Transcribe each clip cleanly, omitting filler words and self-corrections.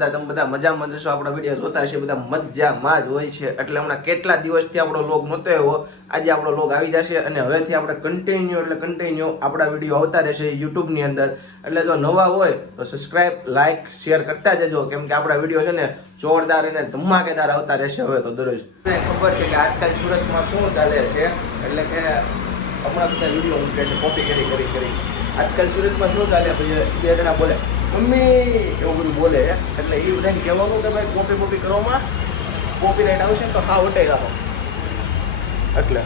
તમે બધા મજામાં જશો. આપણા વિડીયો જોતા હશે બધા મજામાં જ હોય છે. એટલે હમણાં કેટલા દિવસથી આપણો લોગ નહોતો આવ્યો, આજે આપણો લોગ આવી જશે અને હવેથી આપણે કન્ટિન્યુ આપણા વિડીયો આવતા રહેશે યુટ્યુબની અંદર. એટલે જો નવા હોય તો સબસ્ક્રાઇબ, લાઇક, શેર કરતા જજો, કેમ કે આપણા વિડીયો છે ને જોરદાર અને ધમાકેદાર આવતા રહેશે હવે તો દરરોજ. ખબર છે કે આજકાલ સુરતમાં શું ચાલે છે, એટલે કે હમણાં બધા વિડીયો મૂકે છે કોપી કરી. આજકાલ સુરતમાં શું ચાલે, પછી બે જણા બોલે મમ્મી એવું બધું બોલે, એટલે એ બધાને કહેવાનું કે ભાઈ કોપી કરવામાં કોપીરાઇટ આવશે ને તો હા વટે ગાઓ. એટલે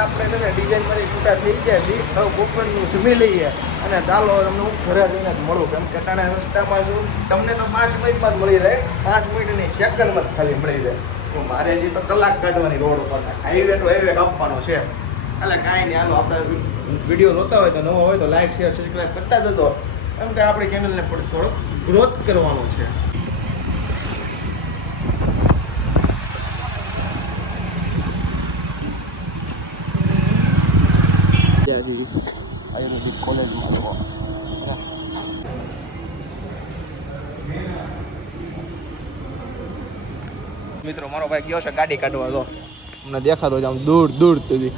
આપણે છે ને ડિઝાઇન મારી છૂટા થઈ ગયા છીએ. હવે બપોરનું જમી લઈએ અને ચાલો તમને હું ઘરે જઈને જ મળું, કેમ કે ટાણે રસ્તામાં છું. તમને તો 5 મિનિટમાં જ મળી રહે, 5 મિનિટની સેકન્ડમાં જ ખાલી મળી રહે. તો મારે હજી તો કલાક કાઢવાની રોડ ઉપર, હાઈવે ટુ હાઈવે કાપવાનો છે. એટલે કાંઈ નહીં, હાલો આપણે વિડીયો જોતા હોય તો નવો હોય તો લાઈક, શેર, સબસ્ક્રાઈબ કરતા જજો, કેમ કે આપણી ચેનલને પણ થોડોક ગ્રોથ કરવાનો છે. આયુર્વેદિક કોલેજમાં મિત્રો મારો ભાઈ ગયો છે ગાડી કાઢવા. તો અમને દેખાતો છે આમ દૂર સુધી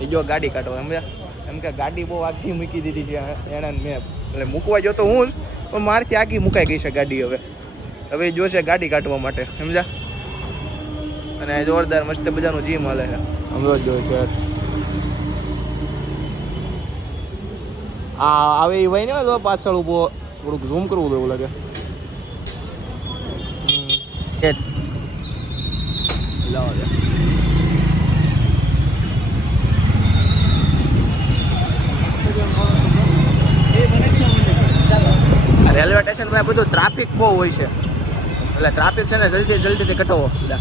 એ જો ગાડી કાઢવા. એમ કે ગાડી બહુ આખી મૂકી દીધી છે એને. મેં એટલે મૂકવા જતો હું જ, પણ મારથી આગી મુકાઈ ગઈ છે ગાડી. હવે જોશે ગાડી કાઢવા માટે, સમજા. અને જોરદાર મસ્ત બજારનું જીમ હાલે છે, સમજો જોઈ છે. આવે એ ભાઈ ને પાછળ ઉભો, થોડુંક ઝૂમ કરવું તો એવું લાગે. રેલવે સ્ટેશન પર બધું ટ્રાફિક બહુ હોય છે, એટલે ટ્રાફિક છે ને જલ્દીથી કટવો બધા.